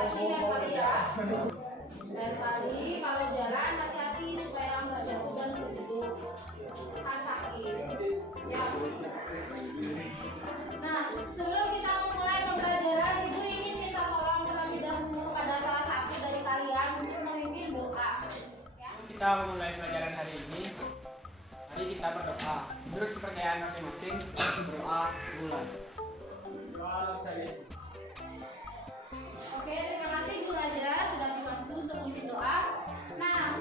hati-hati lain kali ya. Lain kali kalau jalan hati-hati supaya nggak jatuh dan duduk, kan sakit. Ya. Nah, sebelum kita memulai pembelajaran, Ibu ingin kita tolong terlebih dahulu kepada salah satu dari kalian untuk memimpin doa. Ya. Kita memulai pelajaran hari ini. Mari kita berdoa. Menurut kepercayaan masing-masing, berdoa mulai. Doa saya. Oke, terima kasih Ibu Raja sudah membantu untuk memimpin doa. Nah,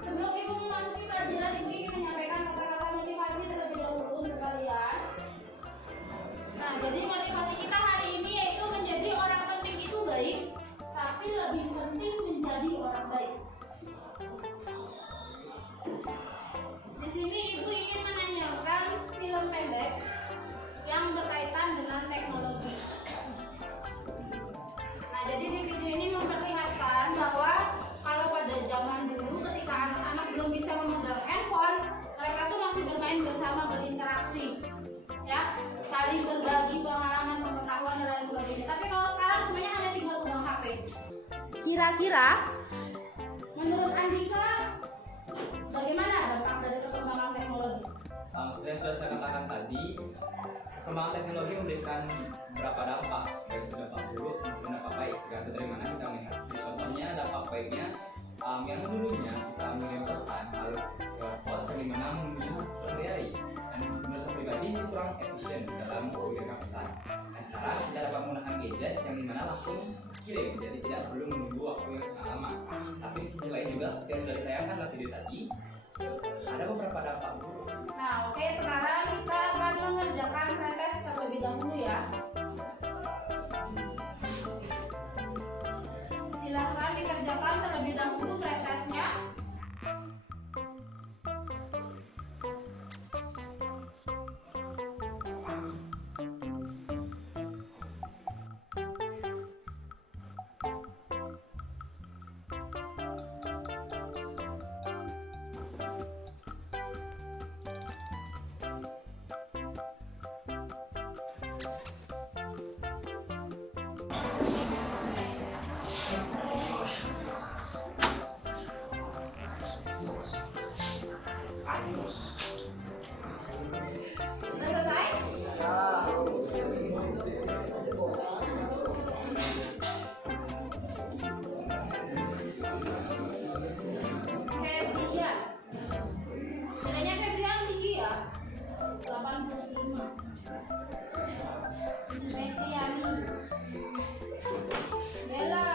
sebelum Ibu memasuki pelajaran, Ibu ingin menyampaikan kata-kata motivasi terlebih dahulu untuk kalian. Nah, jadi motivasi kita hari ini yaitu menjadi orang penting itu baik, tapi lebih penting menjadi orang baik. Di sini Ibu ingin menayangkan film pendek yang berkaitan dengan teknologi. Nah, jadi di video ini memperlihatkan bahwa kalau pada zaman dulu ketika anak-anak belum bisa memegang handphone, mereka tuh masih bermain bersama, berinteraksi, ya, saling berbagi pengalaman, pengetahuan dan lain sebagainya. Tapi kalau sekarang semuanya hanya tinggal pegang HP. Kira-kira menurut Andika bagaimana dampak dari perkembangan teknologi? Seperti yang sudah saya katakan tadi, perkembangan teknologi memberikan beberapa dampak, baik itu dampak buruk maupun dampak baik, tergantung dari mana kita melihat. Contohnya dampak baiknya, yang dulunya kita mengirim pesan harus lewat pos, yang dimana menunggunya harus berhari-hari, dan menurut saya pribadi itu kurang efisien dalam mengirimkan pesan. Nah, sekarang kita dapat menggunakan gadget yang dimana langsung kirim, jadi tidak perlu menunggu waktu yang sangat lama. Tapi di sisi lain juga seperti yang sudah ditayangkan dalam video tadi, ada beberapa dampak buruk. Nah, oke, sekarang kita akan mengerjakan pretest terlebih dahulu ya. Silahkan dikerjakan terlebih dahulu pretestnya. Sudah selesai? Febrian. Nilainya Febrian tinggi ya? 85. Metriani. Bella.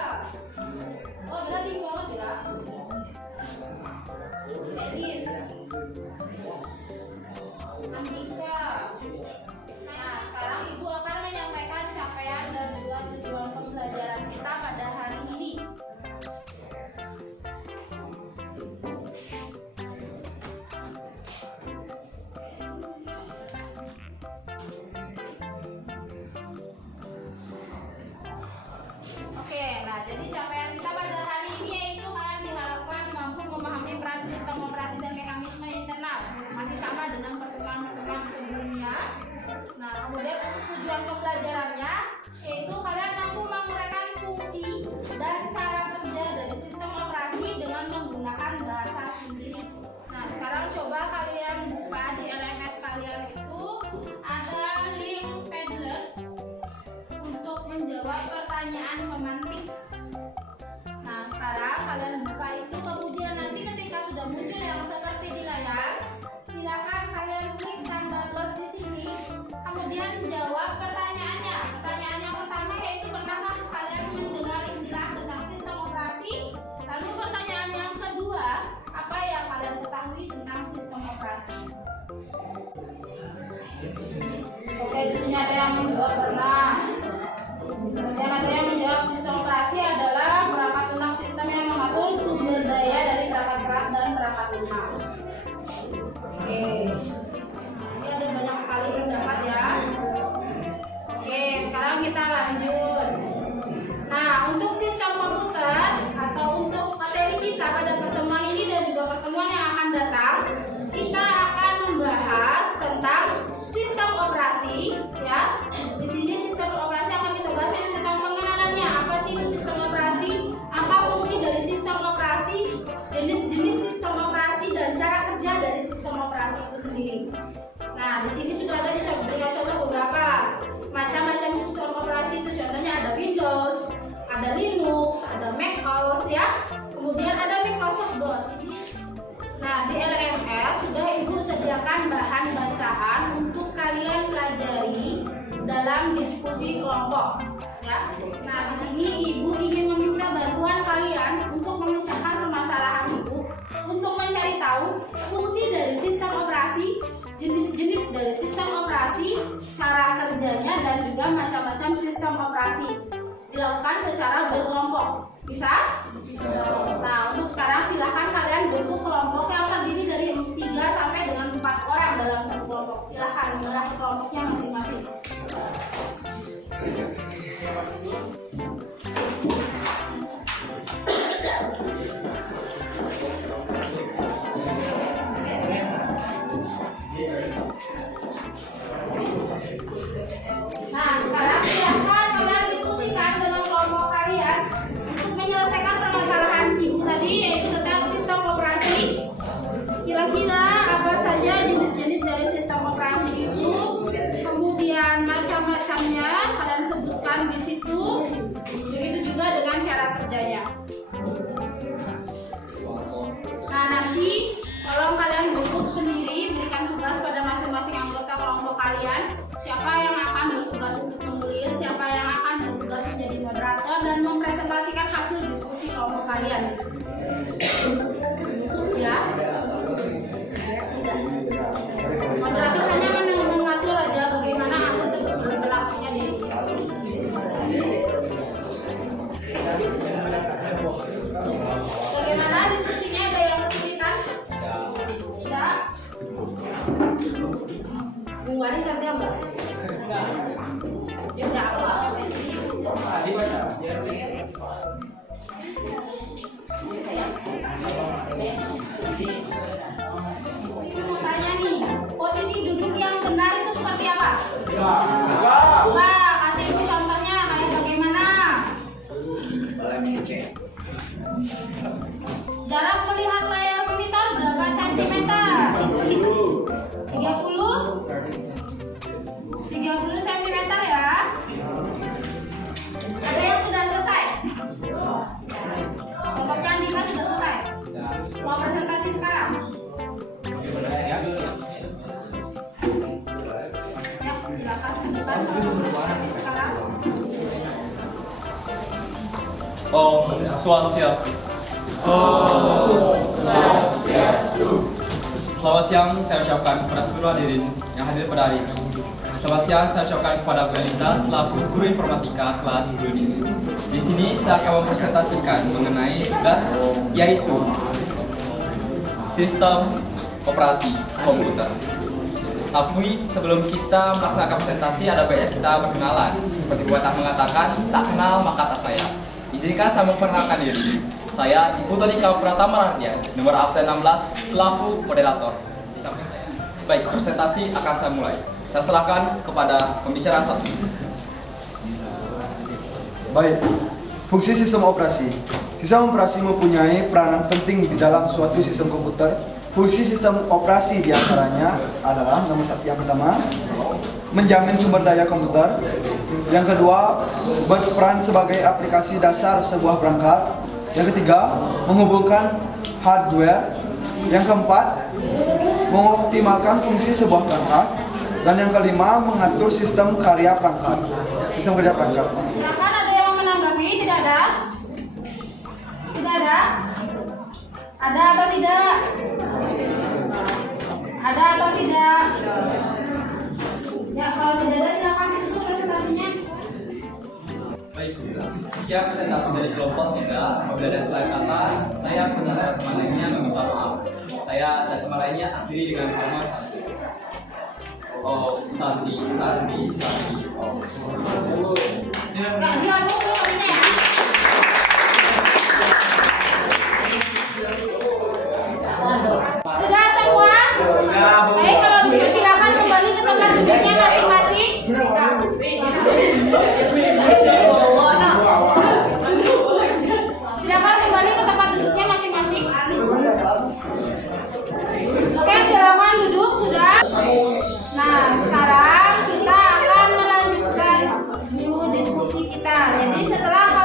Oh, Bella tinggi banget ya. Elis. Andika. Nah, sekarang Ibu akan menyampaikan capaian dan juga tujuan pembelajaran kita pada hari ini. Oke, nah jadi capaian kita pada hari ini yaitu kalian diharapkan mampu memahami peran sistem operasi dan mekanisme internal, masih sama dengan pertemuan-pertemuan sebelumnya. Nah, kemudian untuk tujuan pembelajarannya yaitu kalian mampu menguraikan fungsi dan cara kerja dari sistem operasi dengan menggunakan bahasa sendiri. Nah, sekarang coba kalian buka di LMS kalian itu ada link Padlet untuk menjawab pertanyaan pemantik. Nah, sekarang kalian buka itu, kemudian nanti ketika sudah muncul yang seperti di layar, silakan kalian klik tanda plus di sini, kemudian jawab pertanyaannya. Pertanyaan yang pertama yaitu pernahkah kalian mendengar istilah tentang sistem operasi? Lalu pertanyaan yang kedua, apa yang kalian ketahui tentang sistem operasi? Oke, di sini ada yang menjawab pernah. Kemudian ada yang menjawab sistem operasi adalah perangkat lunak sistem yang mengatur sumber daya dari perangkat keras dan perangkat lunak. Oke, ini ada banyak sekali pendapat ya. Oke, sekarang kita lanjut. Nah, untuk sistem komputer atau untuk materi kita pada pertemuan ini dan juga pertemuan yang akan datang, kita akan membahas tentang sistem operasi ya. Di sini sistem operasi akan kita bahas tentang pengenalannya, apa sih itu sistem operasi. pembicaraan untuk kalian pelajari dalam diskusi kelompok. Ya. Nah, di sini Ibu ingin meminta bantuan kalian untuk memecahkan permasalahan itu, untuk mencari tahu fungsi dari sistem operasi, jenis-jenis dari sistem operasi, cara kerjanya, dan juga macam-macam sistem operasi. Dilakukan secara berkelompok. Bisa? Nah, untuk sekarang silahkan kalian bentuk kelompok yang terdiri dari 3 sampai dengan 4 orang dalam satu kelompok. Silahkan mengarah ke kelompoknya masing-masing. Nah, sekarang silahkan kalian diskusikan dengan kelompok kalian untuk menyelesaikan permasalahan Ibu tadi, yaitu tentang sistem operasi. Kira-kira apa saja jenis-jenis dari sistem operasi itu, kemudian macam-macamnya kalian sebutkan di situ. Begitu juga dengan cara kerjanya. Nah, nanti tolong kalian bentuk sendiri, berikan tugas pada masing-masing anggota kelompok kalian. Siapa yang akan bertugas untuk menulis, siapa yang akan bertugas menjadi moderator dan mempresentasikan hasil diskusi kelompok kalian. Ya. Moderator hanya mengatur aja bagaimana akan berlangsungnya di sini. Bagaimana diskusinya, ada yang kesulitan? Tidak. Bung Wari ngerti enggak? Ya jawab. Tadi baca. Ibu mau tanya nih, posisi duduk yang benar itu seperti apa? Coba kasih ibu contohnya kayak bagaimana? Jarak melihat layar monitor berapa sentimeter? 30 sentimeter ya. Ada yang sudah selesai? Kelompoknya Andika sudah selesai. Mau presentasi sekarang? Ya, silakan ke depan kalau presentasi sekarang. Om Swastiastu. Selamat siang, saya ucapkan kepada seluruh hadirin yang hadir pada hari ini. Selamat siang, saya ucapkan kepada Bu Elita selaku guru informatika kelas 10 ini. Di sini saya akan mempresentasikan mengenai tugas, yaitu sistem operasi komputer. Tapi sebelum kita melaksanakan presentasi, ada baiknya kita berkenalan. Seperti pepatah mengatakan, tak kenal maka tak sayang. Izinkan saya memperkenalkan diri. Saya Ibu Tonika Pratama Rahardian, nomor absen 16, selaku moderator. Di samping saya. Baik, presentasi akan saya mulai. Saya serahkan kepada pembicara satu. Baik, fungsi sistem operasi. Sistem operasi mempunyai peranan penting di dalam suatu sistem komputer. Fungsi sistem operasi diantaranya adalah yang pertama, menjamin sumber daya komputer. Yang kedua, berperan sebagai aplikasi dasar sebuah perangkat. Yang ketiga, menghubungkan hardware. Yang keempat, mengoptimalkan fungsi sebuah perangkat. Dan yang kelima, mengatur sistem kerja perangkat. Silakan, ada yang menanggapi? Tidak ada? Tidak ada? Ada atau tidak? Ada atau tidak? Ya, kalau tidak ada silakan ditutup presentasinya. Baik, sekian presentasi dari kelompok 3. Apabila ada kesalahan kata, saya bersama teman lainnya meminta maaf. Saya dan teman lainnya akhiri dengan nama Sandi. Oh, Sandi. Oh. Ya, digabung kelompoknya ya. Sudah semua? Baik, kalau begitu silakan kembali ke tempat duduknya masing-masing. Silakan kembali ke tempat duduknya masing-masing. Oke, silakan duduk sudah. Nah, sekarang kita akan melanjutkan dulu diskusi kita. Jadi setelah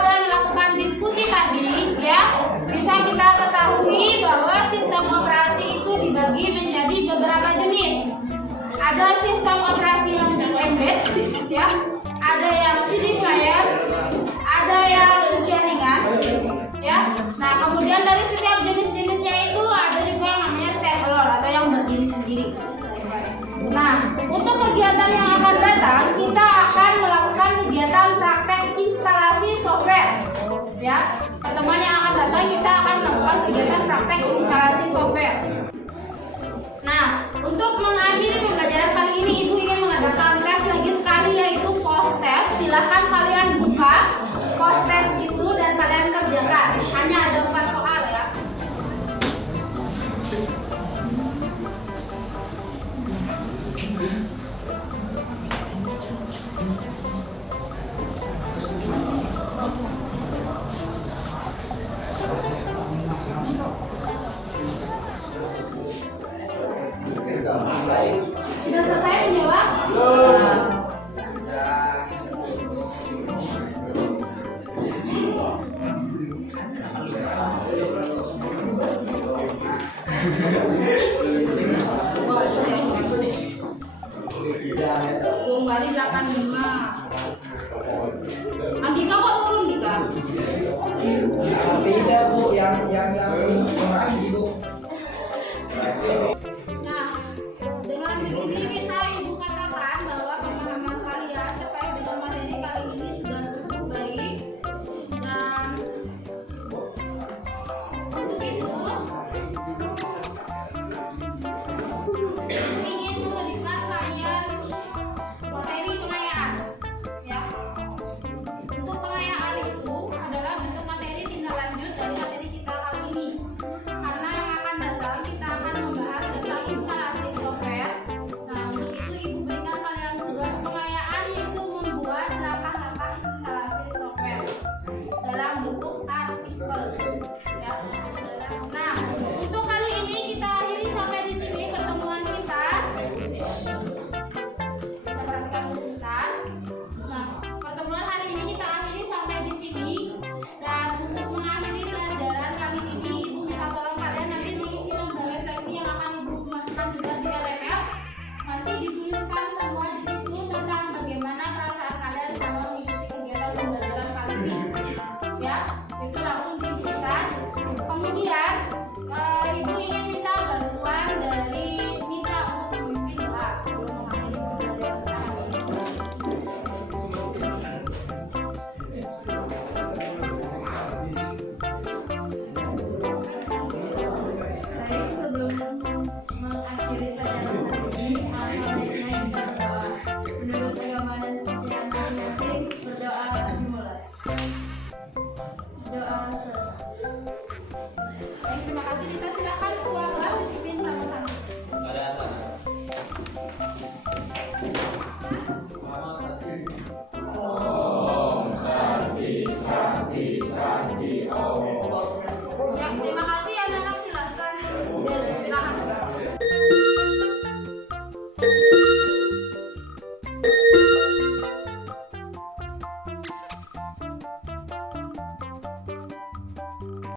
ada sistem operasi yang di embed, ya, ada yang CD player, ada yang ujian ringan, ya. Nah, kemudian dari setiap jenis-jenisnya itu ada juga yang namanya standalone atau yang berdiri sendiri. Nah, untuk kegiatan yang akan datang, kita akan melakukan kegiatan praktek instalasi software. Ya, pertemuan yang akan datang kita akan melakukan kegiatan praktek instalasi software. Nah, untuk mengakhiri pembelajaran kali ini, Ibu ingin mengadakan tes lagi sekali, yaitu post test. Silahkan kalian buka post test itu dan kalian kerjakan. Hanya ada 4 soal ya. Sudah selesai menjawab? Kembali 85. Andika kok turun, Dika? Bisa Bu, yang masih Bu.